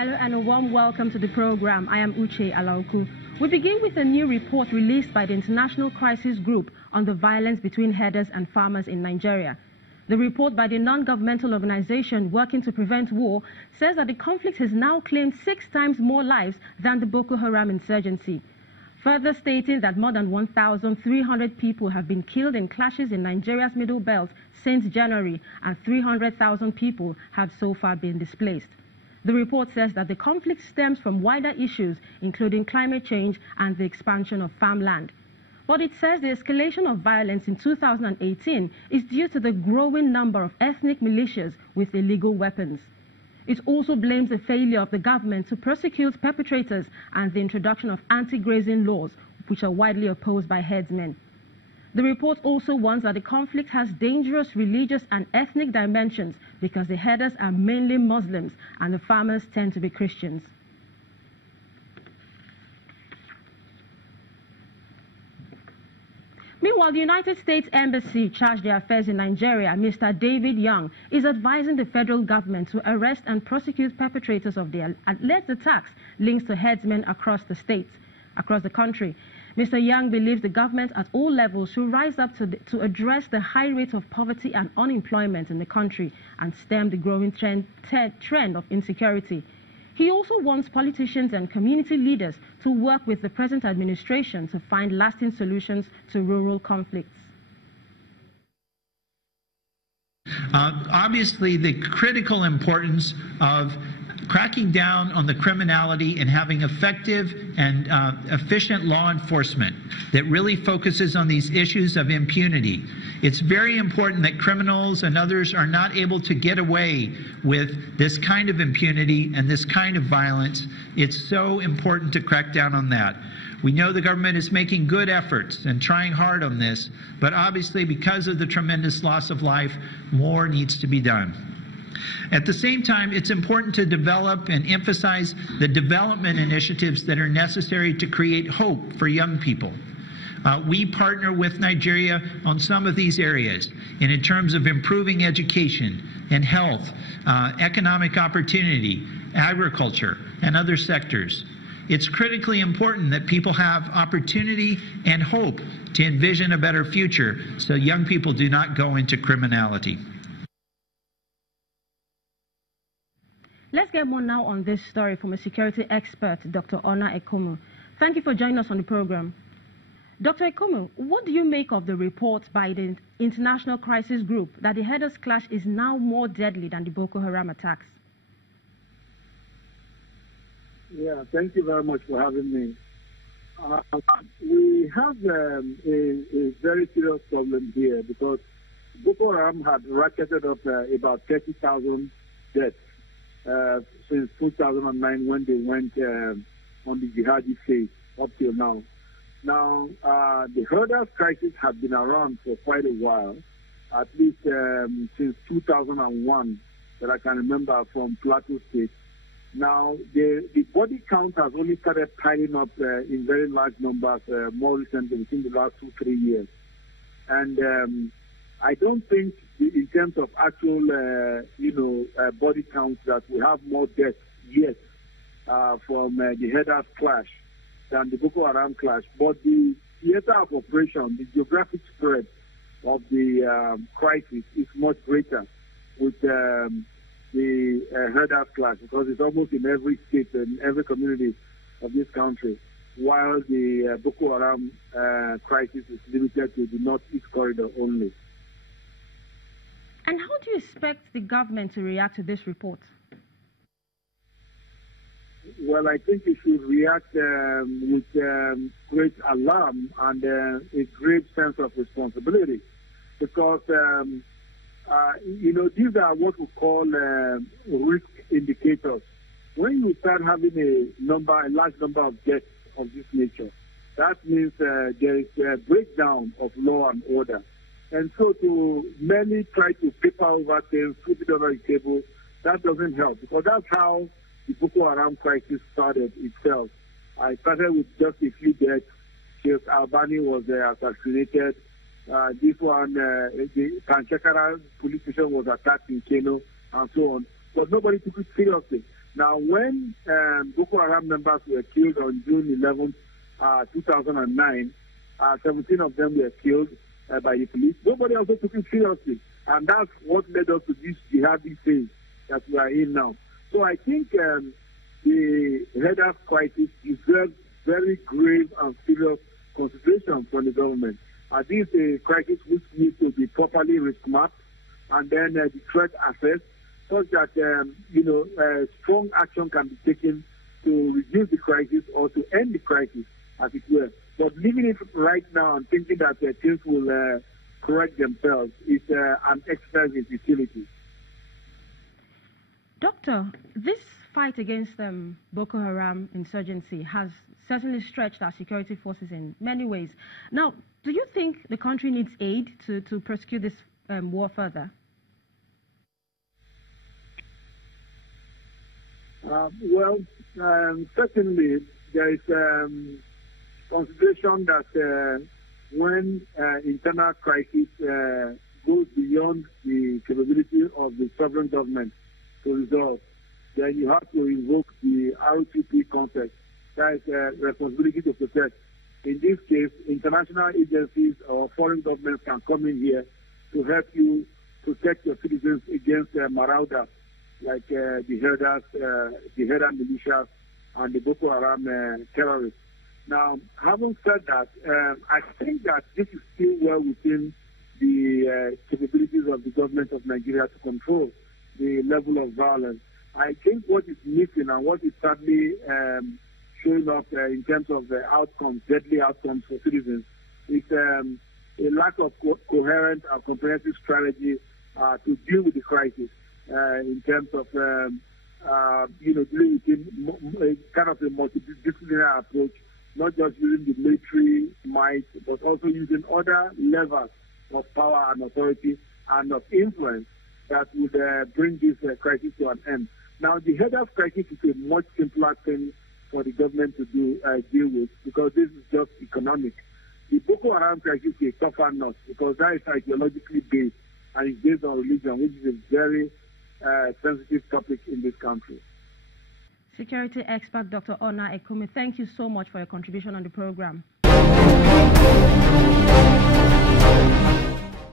Hello and a warm welcome to the program. I am Uche Alauku. We begin with a new report released by the International Crisis Group on the violence between herders and farmers in Nigeria. The report by the non-governmental organization working to prevent war says that the conflict has now claimed 6 times more lives than the Boko Haram insurgency, further stating that more than 1,300 people have been killed in clashes in Nigeria's Middle Belt since January, and 300,000 people have so far been displaced. The report says that the conflict stems from wider issues, including climate change and the expansion of farmland. But it says the escalation of violence in 2018 is due to the growing number of ethnic militias with illegal weapons. It also blames the failure of the government to prosecute perpetrators and the introduction of anti-grazing laws, which are widely opposed by herdsmen. The report also warns that the conflict has dangerous religious and ethnic dimensions because the herders are mainly Muslims and the farmers tend to be Christians. Meanwhile, the United States Embassy charged the affairs in Nigeria, Mr. David Young, is advising the federal government to arrest and prosecute perpetrators of the alleged attacks linked to herdsmen across the country. Mr. Young believes the government at all levels should rise up to address the high rate of poverty and unemployment in the country and stem the growing trend of insecurity. He also wants politicians and community leaders to work with the present administration to find lasting solutions to rural conflicts. Obviously, the critical importance of cracking down on the criminality and having effective and efficient law enforcement that really focuses on these issues of impunity. It's very important that criminals and others are not able to get away with this kind of impunity and this kind of violence. It's so important to crack down on that. We know the government is making good efforts and trying hard on this, but obviously because of the tremendous loss of life, more needs to be done. At the same time, it's important to develop and emphasize the development initiatives that are necessary to create hope for young people. We partner with Nigeria on some of these areas, and in terms of improving education and health, economic opportunity, agriculture, and other sectors. It's critically important that people have opportunity and hope to envision a better future so young people do not go into criminality. Let's get more now on this story from a security expert, Dr. Ona Ekomu. Thank you for joining us on the program. Dr. Ekomu, what do you make of the report by the International Crisis Group that the herders' clash is now more deadly than the Boko Haram attacks? Yeah, thank you very much for having me. We have a very serious problem here because Boko Haram had racketed up about 30,000 deaths since 2009 when they went on the jihadi phase up till now. Now, the herders' crisis has been around for quite a while, at least since 2001 that I can remember from Plateau State. Now, the body count has only started piling up in very large numbers more recently, within the last 2-3 years. And I don't think in terms of actual, body counts that we have more deaths yet from the herders' clash than the Boko Haram clash. But the theater of operation, the geographic spread of the crisis is much greater with the herders' clash because it's almost in every state and every community of this country, while the Boko Haram crisis is limited to the northeast corridor only. And how do you expect the government to react to this report? Well, I think it should react with great alarm and a great sense of responsibility because, these are what we call risk indicators. When you start having a large number of deaths of this nature, that means there is a breakdown of law and order. And so to many try to paper over things, put it over the table, that doesn't help because that's how the Boko Haram crisis started itself. I started with just a few deaths. Sheikh Albani was assassinated. This one, the Kanchakara police station was attacked in Kano, and so on. But nobody took it seriously. Now, when Boko Haram members were killed on June 11, 2009, 17 of them were killed by the police. Nobody also took it seriously. And that's what led us to this jihadi phase that we are in now. So I think the headers crisis deserves very grave and serious consideration from the government. This is a crisis which needs to be properly risk mapped and then the threat assessed such that, strong action can be taken to reduce the crisis or to end the crisis, as it were. But leaving it right now and thinking that things will correct themselves is an exercise in futility. Doctor, this fight against Boko Haram insurgency has certainly stretched our security forces in many ways. Now, do you think the country needs aid to prosecute this war further? Certainly there is consideration that when internal crisis goes beyond the capability of the sovereign government to resolve, then you have to invoke the RTP concept. That is responsibility to protect. In this case, international agencies or foreign governments can come in here to help you protect your citizens against marauders like the herders, the herder militias, and the Boko Haram terrorists. Now, having said that, I think that this is still well within the capabilities of the government of Nigeria to control the level of violence. I think what is missing and what is sadly showing up in terms of the outcomes, deadly outcomes for citizens, is a lack of coherent and comprehensive strategy to deal with the crisis in terms of, dealing with kind of a multidisciplinary approach, not just using the military might, but also using other levels of power and authority and of influence that would bring this crisis to an end. Now, the headers crisis is a much simpler thing for the government to deal with, because this is just economic. The Boko Haram crisis is a tougher nut because that is ideologically based and it's based on religion, which is a very sensitive topic in this country. Security expert Dr. Ona Ekume, thank you so much for your contribution on the program.